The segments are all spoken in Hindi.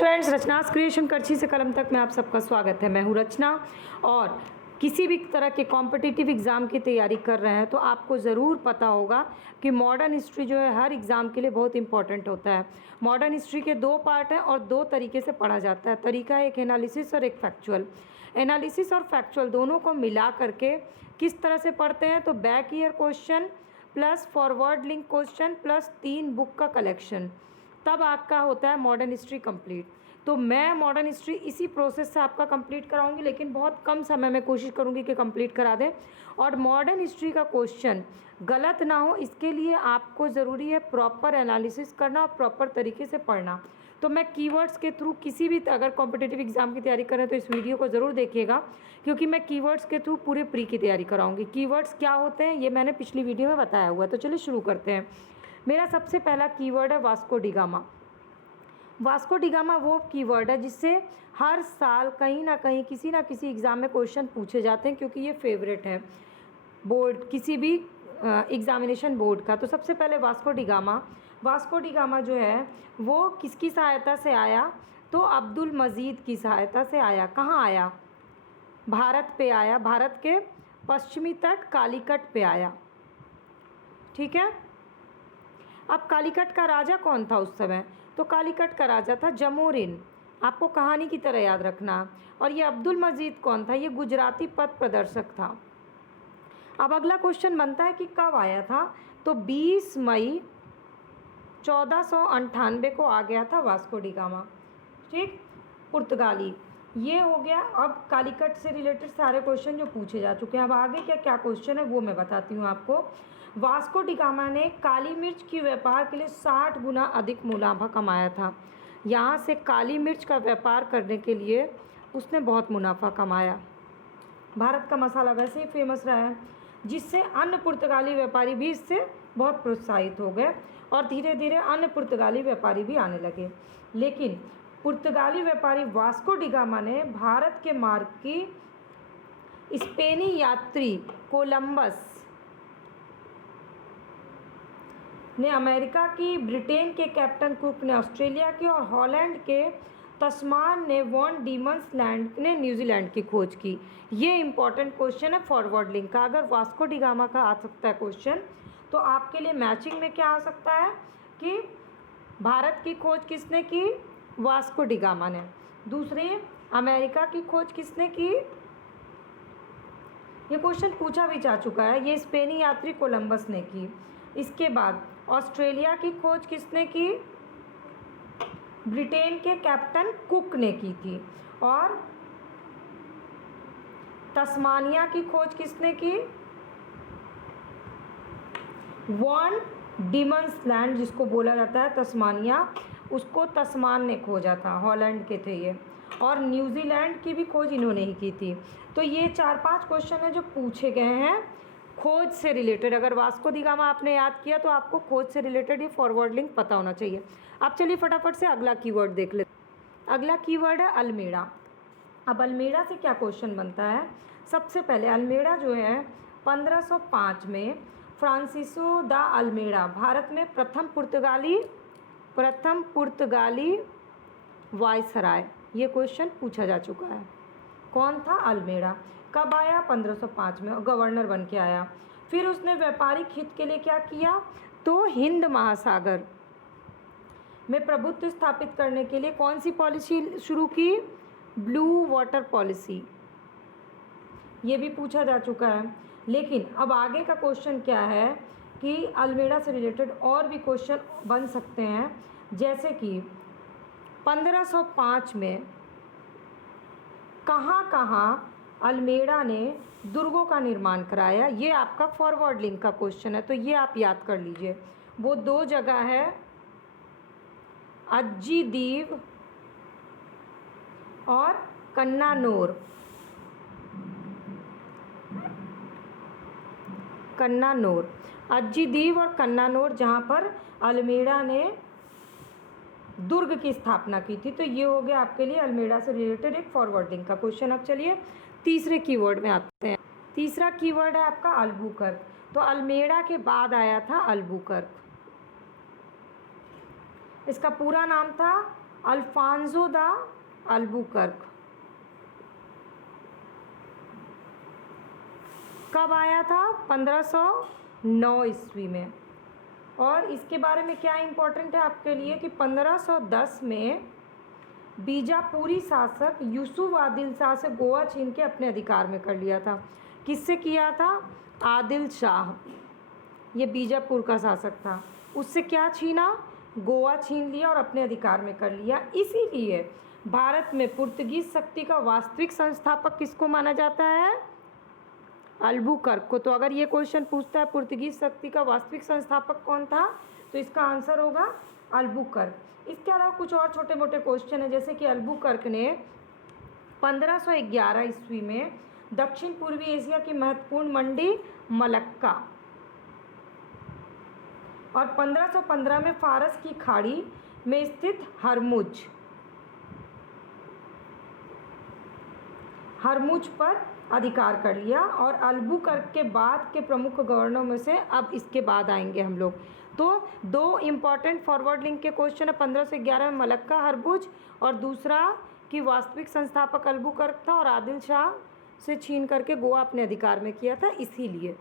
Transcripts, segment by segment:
फ्रेंड्स, रचनास क्रिएशन करछी से कलम तक में आप सबका स्वागत है। मैं हूँ रचना। और किसी भी तरह के कॉम्पिटिटिव एग्ज़ाम की तैयारी कर रहे हैं तो आपको ज़रूर पता होगा कि मॉडर्न हिस्ट्री जो है हर एग्ज़ाम के लिए बहुत इंपॉर्टेंट होता है। मॉडर्न हिस्ट्री के दो पार्ट हैं और दो तरीके से पढ़ा जाता है। तरीका है एक एनालिसिस और एक फैक्चुअल। एनालिसिस और फैक्चुअल दोनों को मिला करके किस तरह से पढ़ते हैं तो back year question plus forward link question plus 3 book का कलेक्शन, तब आपका होता है मॉडर्न हिस्ट्री कंप्लीट। तो मैं मॉडर्न हिस्ट्री इसी प्रोसेस से आपका कंप्लीट कराऊंगी, लेकिन बहुत कम समय में कोशिश करूंगी कि कंप्लीट करा दें। और मॉडर्न हिस्ट्री का क्वेश्चन गलत ना हो, इसके लिए आपको ज़रूरी है प्रॉपर एनालिसिस करना और प्रॉपर तरीके से पढ़ना। तो मैं कीवर्ड्स के थ्रू किसी भी अगर कॉम्पिटिटिव एग्जाम की तैयारी कर रहे हैं तो इस वीडियो को ज़रूर देखिएगा, क्योंकि मैं कीवर्ड्स के थ्रू पूरे प्री की तैयारी कराऊंगी। कीवर्ड्स क्या होते हैं ये मैंने पिछली वीडियो में बताया हुआ है। तो चलिए शुरू करते हैं। मेरा सबसे पहला कीवर्ड है वास्को डिगामा। वास्को डिगामा वो कीवर्ड है जिससे हर साल कहीं ना कहीं किसी ना किसी एग्ज़ाम में क्वेश्चन पूछे जाते हैं, क्योंकि ये फेवरेट है बोर्ड किसी भी एग्ज़ामिनेशन बोर्ड का। तो सबसे पहले वास्को डिगामा जो है वो किसकी सहायता से आया तो अब्दुल मजीद की सहायता से आया। कहाँ आया? भारत पे आया, भारत के पश्चिमी तट कालीकट पे आया। ठीक है। अब कालीकट का राजा कौन था उस समय? तो कालीकट का राजा था जमोरिन। आपको कहानी की तरह याद रखना। और ये अब्दुल मजीद कौन था? ये गुजराती पथ प्रदर्शक था। अब अगला क्वेश्चन बनता है कि कब आया था? तो 20 मई 1498 को आ गया था वास्को डिगामा। ठीक, पुर्तगाली। ये हो गया। अब कालीकट से रिलेटेड सारे क्वेश्चन जो पूछे जा चुके हैं। अब आगे क्या क्या क्वेश्चन है वो मैं बताती हूँ आपको। वास्को डिगामा ने काली मिर्च की व्यापार के लिए 60 गुना अधिक मुनाफा कमाया था। यहाँ से काली मिर्च का व्यापार करने के लिए उसने बहुत मुनाफा कमाया। भारत का मसाला वैसे ही फेमस रहा है, जिससे अन्य पुर्तगाली व्यापारी भी इससे बहुत प्रोत्साहित हो गए और धीरे धीरे अन्य पुर्तगाली व्यापारी भी आने लगे। लेकिन पुर्तगाली व्यापारी वास्को डिगामा ने भारत के मार्ग की स्पेनी यात्री कोलंबस ने अमेरिका की, ब्रिटेन के कैप्टन कुक ने ऑस्ट्रेलिया की और हॉलैंड के तस्मान ने वॉन डीमंस लैंड ने न्यूजीलैंड की खोज की। ये इंपॉर्टेंट क्वेश्चन है फॉरवर्ड लिंक का। अगर वास्को डिगामा का आ सकता है क्वेश्चन तो आपके लिए मैचिंग में क्या आ सकता है कि भारत की खोज किसने की? वास्को डिगामा ने। दूसरी, अमेरिका की खोज किसने की? ये क्वेश्चन पूछा भी जा चुका है। ये स्पेनी यात्री कोलंबस ने की। इसके बाद ऑस्ट्रेलिया की खोज किसने की? ब्रिटेन के कैप्टन कुक ने की थी। और तस्मानिया की खोज किसने की? वॉन डीमंस लैंड जिसको बोला जाता है तस्मानिया, उसको तस्मान ने खोजा था। हॉलैंड के थे ये। और न्यूजीलैंड की भी खोज इन्होंने ही की थी। तो ये 4-5 क्वेश्चन है जो पूछे गए हैं खोज से रिलेटेड। अगर वास्को डिगामा आपने याद किया तो आपको खोज से रिलेटेड ये फॉरवर्ड लिंक पता होना चाहिए। अब चलिए फटाफट से अगला कीवर्ड देख लेते हैं। अगला कीवर्ड है अल्मेड़ा। अब अल्मेड़ा से क्या क्वेश्चन बनता है? सबसे पहले अल्मेड़ा जो है 1505 में फ्रांसिसो दा अल्मेड़ा भारत में प्रथम पुर्तगाली वायसराय। ये क्वेश्चन पूछा जा चुका है। कौन था? अल्मेड़ा। कब आया? 1505 में गवर्नर बन के आया। फिर उसने व्यापारिक हित के लिए क्या किया? तो हिंद महासागर में प्रभुत्व स्थापित करने के लिए कौन सी पॉलिसी शुरू की? Blue water policy. ये भी पूछा जा चुका है। लेकिन अब आगे का क्वेश्चन क्या है कि अल्मेड़ा से रिलेटेड और भी क्वेश्चन बन सकते हैं, जैसे कि 1505 में कहाँ अल्मेड़ा ने दुर्गों का निर्माण कराया। ये आपका फॉरवर्ड लिंक का क्वेश्चन है, तो ये आप याद कर लीजिए। वो 2 जगह है, अज्जी दीव और कन्नानौर। अज्जी दीव और कन्नानौर, जहाँ पर अल्मेड़ा ने दुर्ग की स्थापना की थी। तो ये हो गया आपके लिए अल्मेड़ा से रिलेटेड एक फॉरवर्ड लिंक का क्वेश्चन। अब चलिए तीसरे कीवर्ड में आते हैं। तीसरा कीवर्ड है आपका अल्बुकर्क। तो अल्मेड़ा के बाद आया था अल्बुकर्क। इसका पूरा नाम था अल्फांसो द अल्बुकर्क कब आया था? 1509 ईस्वी में। और इसके बारे में क्या इम्पोर्टेंट है आपके लिए कि 1510 में बीजापुरी शासक यूसुफ आदिल शाह से गोवा छीन के अपने अधिकार में कर लिया था। किससे किया था? आदिल शाह, ये बीजापुर का शासक था। उससे क्या छीना? गोवा छीन लिया और अपने अधिकार में कर लिया। इसीलिए भारत में पुर्तगीज शक्ति का वास्तविक संस्थापक किसको माना जाता है? अल्बुकर्क को। तो अगर ये क्वेश्चन पूछता है पुर्तगीज शक्ति का वास्तविक संस्थापक कौन था, तो इसका आंसर होगा अल्बुकर्क। इसके अलावा कुछ और छोटे मोटे क्वेश्चन हैं, जैसे कि अल्बुकर्क ने 1511 ईस्वी में दक्षिण पूर्वी एशिया की महत्वपूर्ण मंडी मलक्का और 1515 में फारस की खाड़ी में स्थित हरमुज पर अधिकार कर लिया। और अल्बुकर्क के बाद के प्रमुख गवर्नरों में से अब इसके बाद आएंगे हम लोग। तो दो इम्पॉर्टेंट फॉरवर्ड लिंक के क्वेश्चन है, 1511 में मलक्का हरमुज, और दूसरा कि वास्तविक संस्थापक अल्बुकर्क था और आदिल शाह से छीन करके गोवा अपने अधिकार में किया था, इसीलिए।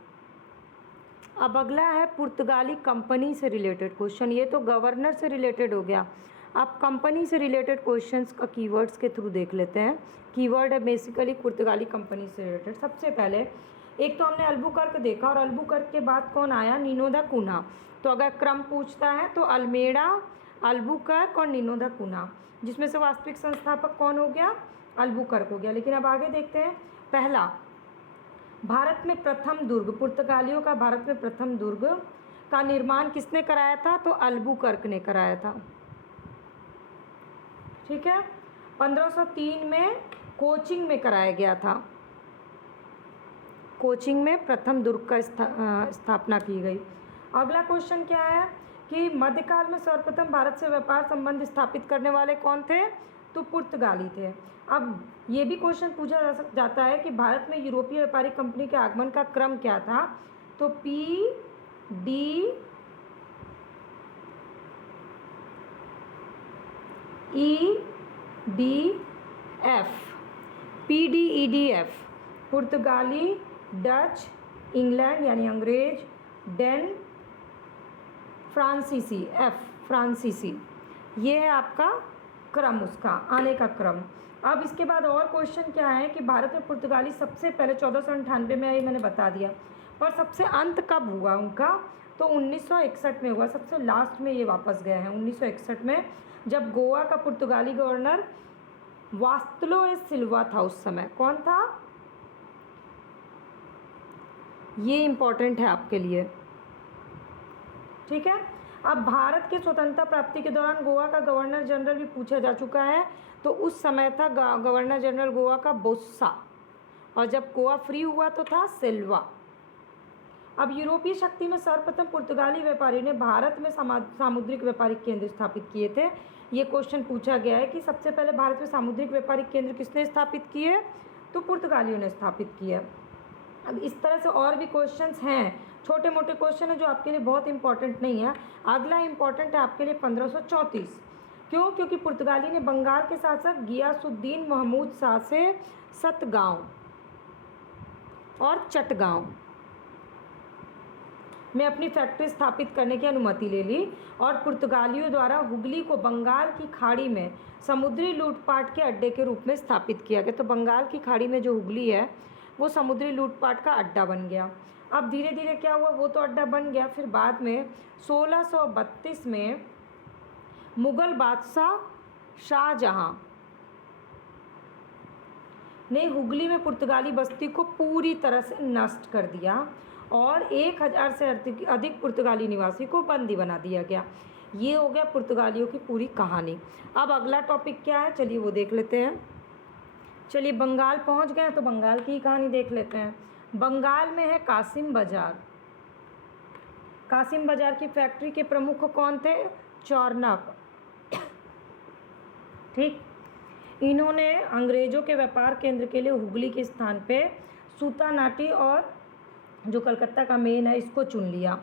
अब अगला है पुर्तगाली कंपनी से रिलेटेड क्वेश्चन। ये तो गवर्नर से रिलेटेड हो गया। अब कंपनी से रिलेटेड क्वेश्चंस का कीवर्ड्स के थ्रू देख लेते हैं। कीवर्ड है बेसिकली पुर्तगाली कंपनी से रिलेटेड। सबसे पहले एक तो हमने अल्बुकर्क देखा, और अल्बुकर्क के बाद कौन आया? नीनो दा कूना। तो अगर क्रम पूछता है तो अल्मेडा, अल्बुकर्क और नीनो दा कूना, जिसमें से वास्तविक संस्थापक कौन हो गया? अल्बुकर्क हो गया। लेकिन अब आगे देखते हैं। पहला, भारत में प्रथम दुर्ग, पुर्तगालियों का भारत में प्रथम दुर्ग का निर्माण किसने कराया था? तो अल्बुकर्क ने कराया था। ठीक है। 1503 में कोचिंग में कराया गया था। कोचिंग में प्रथम दुर्ग का स्थापना की गई। अगला क्वेश्चन क्या है कि मध्यकाल में सर्वप्रथम भारत से व्यापार संबंध स्थापित करने वाले कौन थे? तो पुर्तगाली थे। अब ये भी क्वेश्चन पूछा जाता है कि भारत में यूरोपीय व्यापारिक कंपनी के आगमन का क्रम क्या था? तो PDEDF, पुर्तगाली, डच, इंग्लैंड यानी अंग्रेज, डेन, फ्रांसीसी, फ्रांसीसी, ये है आपका क्रम, उसका आने का क्रम। अब इसके बाद और क्वेश्चन क्या है कि भारत में पुर्तगाली सबसे पहले 1498 में, ये मैंने बता दिया, पर सबसे अंत कब हुआ उनका? तो 1961 में हुआ। सबसे लास्ट में ये वापस गए हैं 1961 में, जब गोवा का पुर्तगाली गवर्नर वास्तलो ए सिल्वा था उस समय। कौन था? ये इंपॉर्टेंट है आपके लिए। ठीक है। अब भारत के स्वतंत्रता प्राप्ति के दौरान गोवा का गवर्नर जनरल भी पूछा जा चुका है। तो उस समय था गवर्नर जनरल गोवा का बोस्सा, और जब गोवा फ्री हुआ तो था सिल्वा। अब यूरोपीय शक्ति में सर्वप्रथम पुर्तगाली व्यापारी ने भारत में सामुद्रिक व्यापारिक केंद्र स्थापित किए थे। ये क्वेश्चन पूछा गया है कि सबसे पहले भारत में सामुद्रिक व्यापारिक केंद्र किसने स्थापित किए? तो पुर्तगालियों ने स्थापित किया। अब इस तरह से और भी क्वेश्चंस हैं, छोटे मोटे क्वेश्चन है जो आपके लिए बहुत इंपॉर्टेंट नहीं है। अगला इंपॉर्टेंट है आपके लिए 1534। क्यों? क्योंकि पुर्तगाली ने बंगाल के शासक गियासुद्दीन महमूद शाह से सतगांव और चटगांव में अपनी फैक्ट्री स्थापित करने की अनुमति ले ली, और पुर्तगालियों द्वारा हुगली को बंगाल की खाड़ी में समुद्री लूटपाट के अड्डे के रूप में स्थापित किया गया। तो बंगाल की खाड़ी में जो हुगली है वो समुद्री लूटपाट का अड्डा बन गया। अब धीरे धीरे क्या हुआ, वो तो अड्डा बन गया, फिर बाद में 1632 में मुग़ल बादशाह शाहजहां ने हुगली में पुर्तगाली बस्ती को पूरी तरह से नष्ट कर दिया और 1000 से अधिक पुर्तगाली निवासी को बंदी बना दिया गया। ये हो गया पुर्तगालियों की पूरी कहानी। अब अगला टॉपिक क्या है, चलिए वो देख लेते हैं। चलिए बंगाल पहुंच गए तो बंगाल की ही कहानी देख लेते हैं। बंगाल में है कासिम बाज़ार। कासिम बाज़ार की फैक्ट्री के प्रमुख कौन थे? चौरनक। ठीक। इन्होंने अंग्रेज़ों के व्यापार केंद्र के लिए हुगली के स्थान पे सूतानाटी और जो कलकत्ता का मेन है इसको चुन लिया।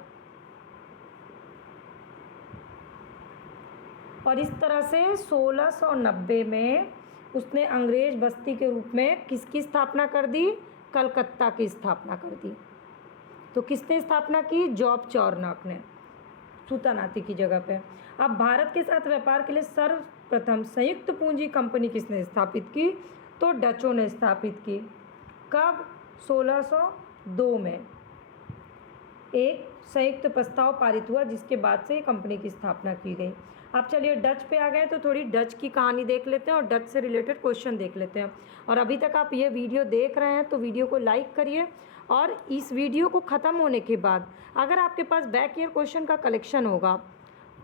और इस तरह से 1690 में उसने अंग्रेज बस्ती के रूप में किसकी स्थापना कर दी? कलकत्ता की स्थापना कर दी। तो किसने स्थापना की? जॉब चौरनॉक ने, सूतानाती की जगह पे। अब भारत के साथ व्यापार के लिए सर्वप्रथम संयुक्त पूंजी कंपनी किसने स्थापित की? तो डचों ने स्थापित की। कब? 1602 में एक संयुक्त प्रस्ताव पारित हुआ, जिसके बाद से कंपनी की स्थापना की गई। अब चलिए डच पे आ गए तो थोड़ी डच की कहानी देख लेते हैं और डच से रिलेटेड क्वेश्चन देख लेते हैं। और अभी तक आप ये वीडियो देख रहे हैं तो वीडियो को लाइक करिए, और इस वीडियो को ख़त्म होने के बाद अगर आपके पास बैक ईयर क्वेश्चन का कलेक्शन होगा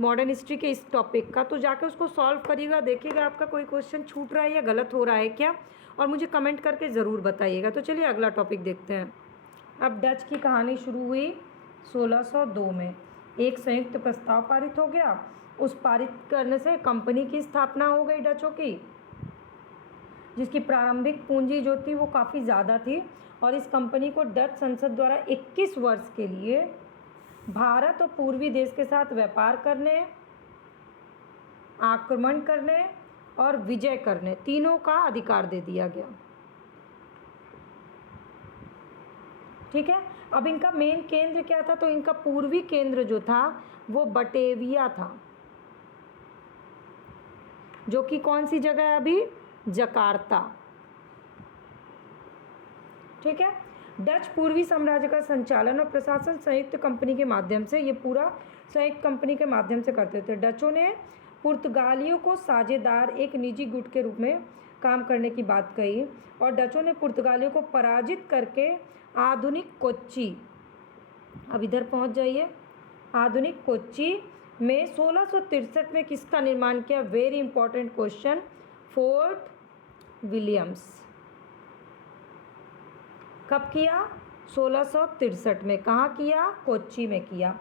मॉडर्न हिस्ट्री के इस टॉपिक का, तो जाके उसको सॉल्व करिएगा, देखिएगा आपका कोई क्वेश्चन छूट रहा है या गलत हो रहा है क्या, और मुझे कमेंट करके ज़रूर बताइएगा। तो चलिए अगला टॉपिक देखते हैं। अब डच की कहानी शुरू हुई 1602 में। एक संयुक्त प्रस्ताव पारित हो गया, उस पारित करने से कंपनी की स्थापना हो गई डचों की, जिसकी प्रारंभिक पूंजी जो थी वो काफ़ी ज़्यादा थी। और इस कंपनी को डच संसद द्वारा 21 वर्ष के लिए भारत और पूर्वी देश के साथ व्यापार करने, आक्रमण करने और विजय करने तीनों का अधिकार दे दिया गया। ठीक है। अब इनका मेन केंद्र क्या था? तो इनका पूर्वी केंद्र जो था वो बटेविया था, जो कि कौन सी जगह है अभी? जकार्ता। ठीक है। डच पूर्वी साम्राज्य का संचालन और प्रशासन संयुक्त कंपनी के माध्यम से, ये पूरा संयुक्त कंपनी के माध्यम से करते थे। डचों ने पुर्तगालियों को साझेदार एक निजी गुट के रूप में काम करने की बात कही, और डचों ने पुर्तगालियों को पराजित करके आधुनिक कोच्चि, अब इधर पहुंच जाइए, आधुनिक कोच्चि में 1663 में किसका निर्माण किया? Very important question, fort Williams. कब किया? 1663 में। कहाँ किया? कोच्चि में किया।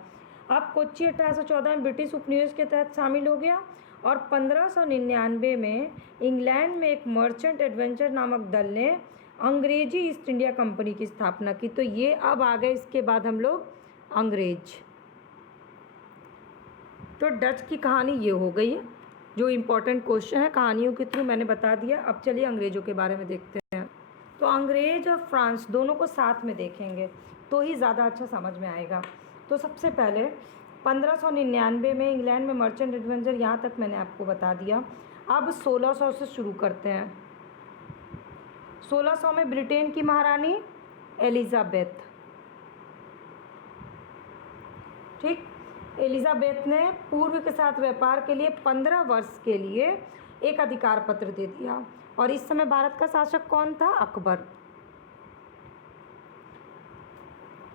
अब कोच्चि 1814 में ब्रिटिश उपनिवेश के तहत शामिल हो गया, और 1599 में इंग्लैंड में एक मर्चेंट एडवेंचर नामक दल ने अंग्रेजी ईस्ट इंडिया कंपनी की स्थापना की। तो ये अब आ गए इसके बाद हम लोग अंग्रेज। तो डच की कहानी ये हो गई है, जो इम्पोर्टेंट क्वेश्चन है कहानियों के थ्रू मैंने बता दिया। अब चलिए अंग्रेज़ों के बारे में देखते हैं। तो अंग्रेज और फ्रांस दोनों को साथ में देखेंगे तो ही ज़्यादा अच्छा समझ में आएगा। तो सबसे पहले 1599 में इंग्लैंड में मर्चेंट एडवेंचर, यहाँ तक मैंने आपको बता दिया। अब 1600 से शुरू करते हैं। 1600 में ब्रिटेन की महारानी एलिजाबेथ, ठीक, एलिजाबेथ ने पूर्व के साथ व्यापार के लिए 15 वर्ष के लिए एक अधिकार पत्र दे दिया। और इस समय भारत का शासक कौन था? अकबर।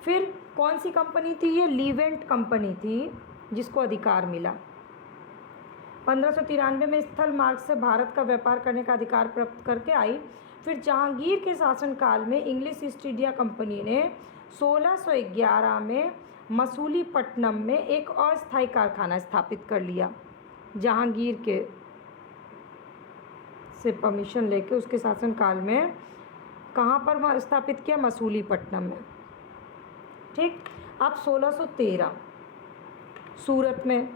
फिर कौन सी कंपनी थी? ये लीवेंट कंपनी थी, जिसको अधिकार मिला। 1593 में स्थल मार्ग से भारत का व्यापार करने का अधिकार प्राप्त करके आई। फिर जहांगीर के शासनकाल में इंग्लिश ईस्ट इंडिया कंपनी ने 1611 में मसूलीपट्टनम में एक अस्थायी कारखाना स्थापित कर लिया। जहांगीर के से परमिशन लेके उसके शासनकाल में कहाँ पर स्थापित किया? मसूलीपट्टनम में। ठीक। अब 1613 सूरत में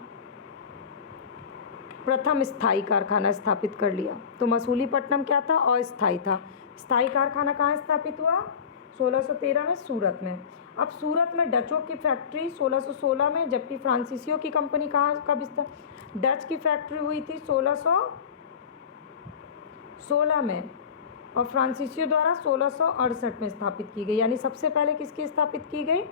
प्रथम स्थायी कारखाना स्थापित कर लिया। तो मसूलीपट्टनम क्या था? अस्थायी था। स्थायी कारखाना कहाँ स्थापित हुआ? 1613 में सूरत में। अब सूरत में डचों की फैक्ट्री 1616 में, जबकि फ्रांसीसियों की कंपनी कहाँ कब डच की फैक्ट्री हुई थी 1616 में, और फ्रांसीसियों द्वारा 1668 में स्थापित की गई। यानी सबसे पहले किसकी स्थापित की गई?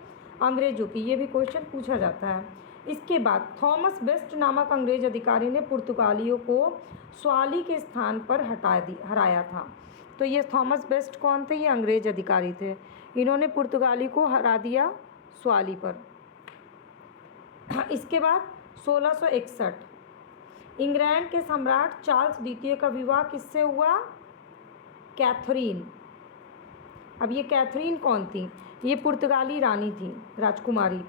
अंग्रेजों की। ये भी क्वेश्चन पूछा जाता है। इसके बाद थॉमस बेस्ट नामक अंग्रेज अधिकारी ने पुर्तगालियों को स्वाली के स्थान पर हराया था। तो ये थॉमस बेस्ट कौन थे? ये अंग्रेज अधिकारी थे। इन्होंने पुर्तगाली को हरा दिया स्वाली पर। इसके बाद 1661 इंग्लैंड के सम्राट चार्ल्स द्वितीय का विवाह किससे हुआ? कैथरीन। अब ये कैथरीन कौन थी? ये पुर्तगाली रानी थी, राजकुमारी।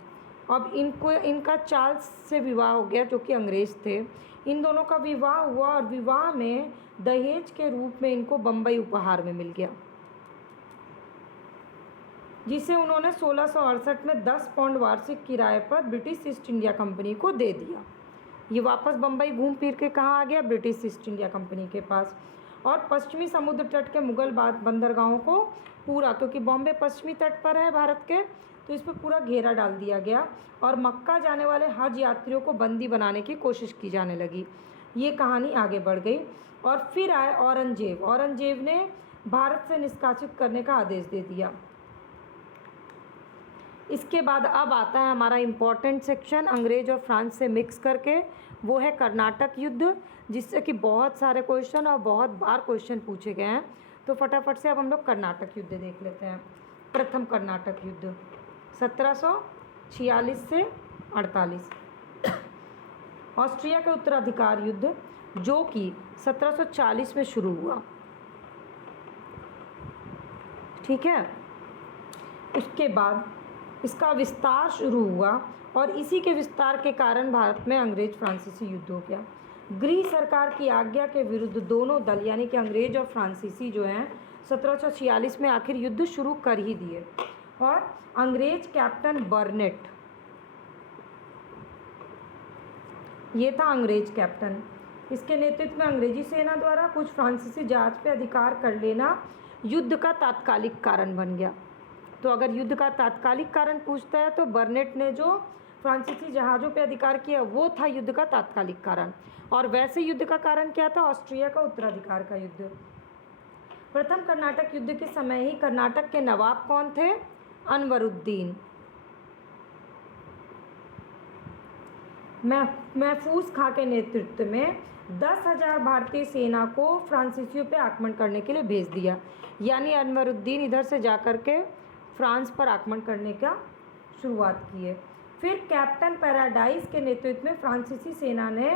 अब इनका चार्ल्स से विवाह हो गया, जो कि अंग्रेज थे। इन दोनों का विवाह हुआ, और विवाह में दहेज के रूप में इनको बम्बई उपहार में मिल गया, जिसे उन्होंने 1668 में 10 पाउंड वार्षिक किराए पर ब्रिटिश ईस्ट इंडिया कंपनी को दे दिया। ये वापस बम्बई घूम फिर के कहाँ आ गया, ब्रिटिश ईस्ट इंडिया कंपनी के पास। और पश्चिमी समुद्र तट के मुगल बंदरगाहों को पूरा, क्योंकि बॉम्बे पश्चिमी तट पर है भारत के, तो इस पर पूरा घेरा डाल दिया गया और मक्का जाने वाले हज यात्रियों को बंदी बनाने की कोशिश की जाने लगी। ये कहानी आगे बढ़ गई और फिर आए औरंगजेब। औरंगजेब ने भारत से निष्कासित करने का आदेश दे दिया। इसके बाद अब आता है हमारा इम्पॉर्टेंट सेक्शन अंग्रेज और फ्रांस से मिक्स करके, वो है कर्नाटक युद्ध, जिससे कि बहुत सारे क्वेश्चन और बहुत बार क्वेश्चन पूछे गए हैं। तो फटाफट से अब हम लोग कर्नाटक युद्ध देख लेते हैं। प्रथम कर्नाटक युद्ध 1746 से 48। ऑस्ट्रिया के उत्तराधिकार युद्ध जो कि 1740 में शुरू हुआ, ठीक है। उसके बाद इसका विस्तार शुरू हुआ और इसी के विस्तार के कारण भारत में अंग्रेज फ्रांसीसी युद्ध हो गया। गृह सरकार की आज्ञा के विरुद्ध दोनों दल यानी कि अंग्रेज और फ्रांसीसी जो हैं 1746 में आखिर युद्ध शुरू कर ही दिए। और अंग्रेज कैप्टन बर्नेट, ये था अंग्रेज कैप्टन, इसके नेतृत्व में अंग्रेजी सेना द्वारा कुछ फ्रांसीसी जहाज पे अधिकार कर लेना युद्ध का तात्कालिक कारण बन गया। तो अगर युद्ध का तात्कालिक कारण पूछता है तो बर्नेट ने जो फ्रांसीसी जहाज़ों पे अधिकार किया वो था युद्ध का तात्कालिक कारण। और वैसे युद्ध का कारण क्या था, ऑस्ट्रिया का उत्तराधिकार का युद्ध। प्रथम कर्नाटक युद्ध के समय ही कर्नाटक के नवाब कौन थे, अनवरुद्दीन। महफूज खां के नेतृत्व में 10,000 भारतीय सेना को फ्रांसीसियों पे आक्रमण करने के लिए भेज दिया। यानी अनवरुद्दीन इधर से जाकर के फ्रांस पर आक्रमण करने का शुरुआत की है। फिर कैप्टन पैराडाइज के नेतृत्व में फ्रांसीसी सेना ने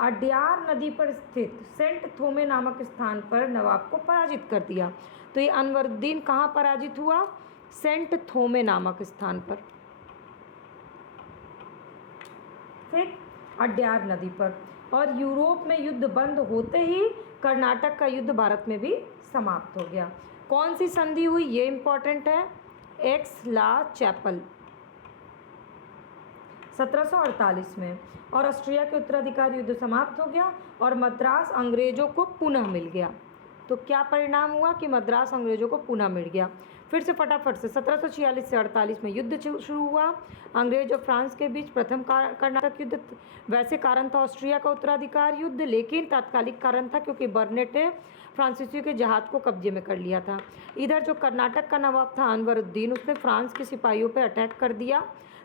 अड्यार नदी पर स्थित सेंट थोमे नामक स्थान पर नवाब को पराजित कर दिया। तो ये अनवरुद्दीन कहाँ पराजित हुआ, सेंट थोमे नामक स्थान पर, ठीक, अड्यार नदी पर। और यूरोप में युद्ध बंद होते ही कर्नाटक का युद्ध भारत में भी समाप्त हो गया। कौन सी संधि हुई, ये इंपॉर्टेंट है, एक्स-ला-चैपल 1748 में। और ऑस्ट्रिया के उत्तराधिकार युद्ध समाप्त हो गया और मद्रास अंग्रेजों को पुनः मिल गया। तो क्या परिणाम हुआ कि मद्रास अंग्रेजों को पुनः मिल गया। फिर से फटाफट से 1746 से 48 में युद्ध शुरू हुआ अंग्रेज और फ्रांस के बीच। प्रथम कर्नाटक युद्ध वैसे कारण था ऑस्ट्रिया का उत्तराधिकार युद्ध, लेकिन तात्कालिक कारण था क्योंकि बर्नेट ने फ्रांसीसियों के जहाज को कब्जे में कर लिया था। इधर जो कर्नाटक का नवाब था अनवरुद्दीन, उसने फ्रांस के सिपाहियों पर अटैक कर दिया,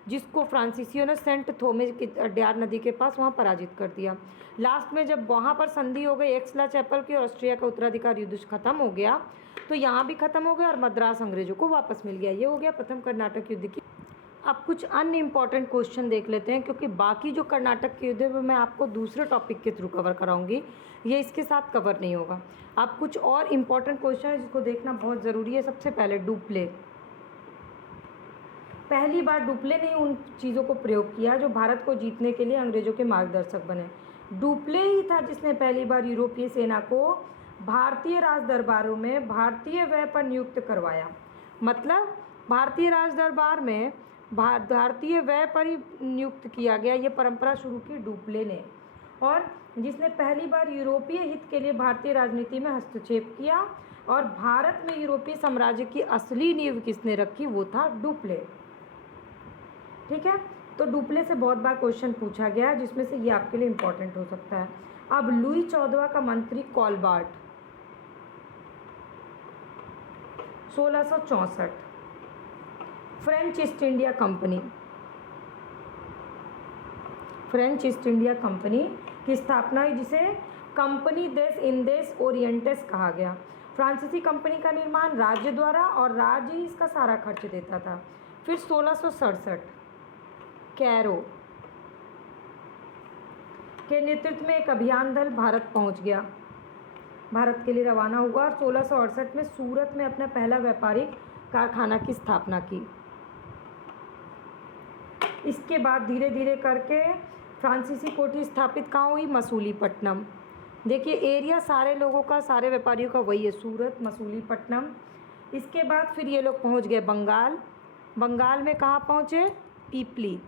जिसको फ्रांसीसियों ने सेंट थोमे की अड्यार नदी के पास वहाँ पराजित कर दिया। लास्ट में जब वहाँ पर संधि हो गई एक्स-ला-चैपल की और ऑस्ट्रिया का उत्तराधिकार युद्ध खत्म हो गया, तो यहाँ भी खत्म हो गया और मद्रास अंग्रेजों को वापस मिल गया। ये हो गया प्रथम कर्नाटक युद्ध की। अब कुछ अन्य इंपॉर्टेंट क्वेश्चन देख लेते हैं, क्योंकि बाकी जो कर्नाटक के युद्ध है वो मैं आपको दूसरे टॉपिक के थ्रू कवर कराऊंगी, ये इसके साथ कवर नहीं होगा। अब कुछ और इम्पॉर्टेंट क्वेश्चन है जिसको देखना बहुत ज़रूरी है। सबसे पहले डुप्ले, पहली बार डुप्ले ने उन चीज़ों को प्रयोग किया जो भारत को जीतने के लिए अंग्रेजों के मार्गदर्शक बने। डुप्ले ही था जिसने पहली बार यूरोपीय सेना को भारतीय राज दरबारों में भारतीय व्यय पर नियुक्त करवाया। मतलब भारतीय राज दरबार में भारतीय व्यय पर ही नियुक्त किया गया, ये परंपरा शुरू की डुप्ले ने। और जिसने पहली बार यूरोपीय हित के लिए भारतीय राजनीति में हस्तक्षेप किया और भारत में यूरोपीय साम्राज्य की असली नींव किसने रखी, वो था डुप्ले। ठीक है, तो डुप्ले से बहुत बार क्वेश्चन पूछा गया, जिसमें से ये आपके लिए इम्पोर्टेंट हो सकता है। अब लुई 14वां का मंत्री कॉलबार्ट 1664, French east India company, French east India company की स्थापना हुई, जिसे कंपनी देस इंडेस ओरिएंटेस कहा गया। फ्रांसीसी कंपनी का निर्माण राज्य द्वारा और राज्य ही इसका सारा खर्च देता था। फिर 1667 कैरो के नेतृत्व में एक अभियान दल भारत पहुंच गया, भारत के लिए रवाना हुआ और 1668 में सूरत में अपना पहला व्यापारिक कारखाना की स्थापना की। इसके बाद धीरे धीरे करके फ्रांसीसी कोठी स्थापित कहाँ हुई, मसूलीपट्टनम। देखिए एरिया सारे लोगों का, सारे व्यापारियों का वही है, सूरत, मसूलीपट्टनम। इसके बाद फिर ये लोग पहुँच गए बंगाल। बंगाल में कहाँ पहुँचे, पीपली।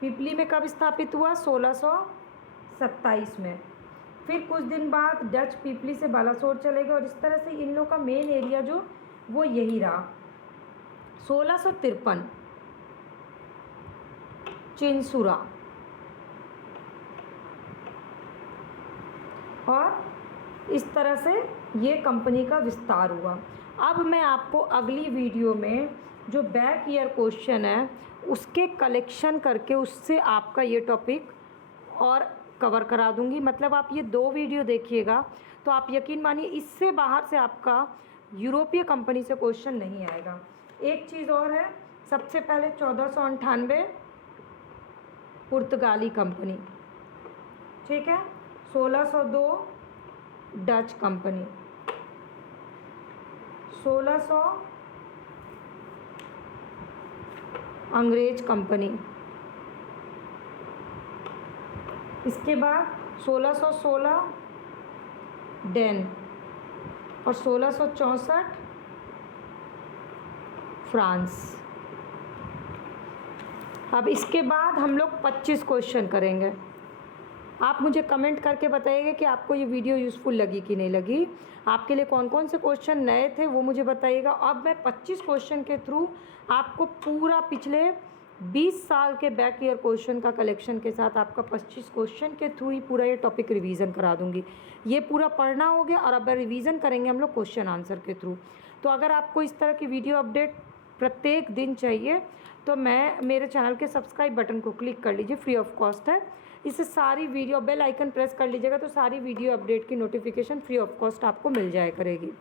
पिपली में कब स्थापित हुआ? 1627 में। फिर कुछ दिन बाद डच पिपली से बालासोर चले गए और इस तरह से इन लोग का मेन एरिया जो वो यही रहा। 1653 चिंसुरा, और इस तरह से ये कंपनी का विस्तार हुआ। अब मैं आपको अगली वीडियो में जो बैक ईयर क्वेश्चन है उसके कलेक्शन करके उससे आपका ये टॉपिक और कवर करा दूंगी। मतलब आप ये 2 वीडियो देखिएगा तो आप यकीन मानिए इससे बाहर से आपका यूरोपीय कंपनी से क्वेश्चन नहीं आएगा। एक चीज़ और है, सबसे पहले 1498 पुर्तगाली कंपनी, ठीक है, 1602 डच कंपनी, 1600 अंग्रेज कंपनी, इसके बाद 1616 डेन और 1664 फ्रांस। अब इसके बाद हम लोग 25 क्वेश्चन करेंगे। आप मुझे कमेंट करके बताइएगा कि आपको ये वीडियो यूज़फुल लगी कि नहीं लगी, आपके लिए कौन कौन से क्वेश्चन नए थे वो मुझे बताइएगा। अब मैं 25 क्वेश्चन के थ्रू आपको पूरा पिछले 20 साल के बैक ईयर क्वेश्चन का कलेक्शन के साथ आपका 25 क्वेश्चन के थ्रू ही पूरा ये टॉपिक रिवीजन करा दूंगी। ये पूरा पढ़ना हो गया और अब रिवीजन करेंगे हम लोग क्वेश्चन आंसर के थ्रू। तो अगर आपको इस तरह की वीडियो अपडेट प्रत्येक दिन चाहिए तो मेरे चैनल के सब्सक्राइब बटन को क्लिक कर लीजिए, फ्री ऑफ कॉस्ट है। इससे सारी वीडियो, बेल आइकन प्रेस कर लीजिएगा तो सारी वीडियो अपडेट की नोटिफिकेशन फ्री ऑफ कॉस्ट आपको मिल जाया करेगी।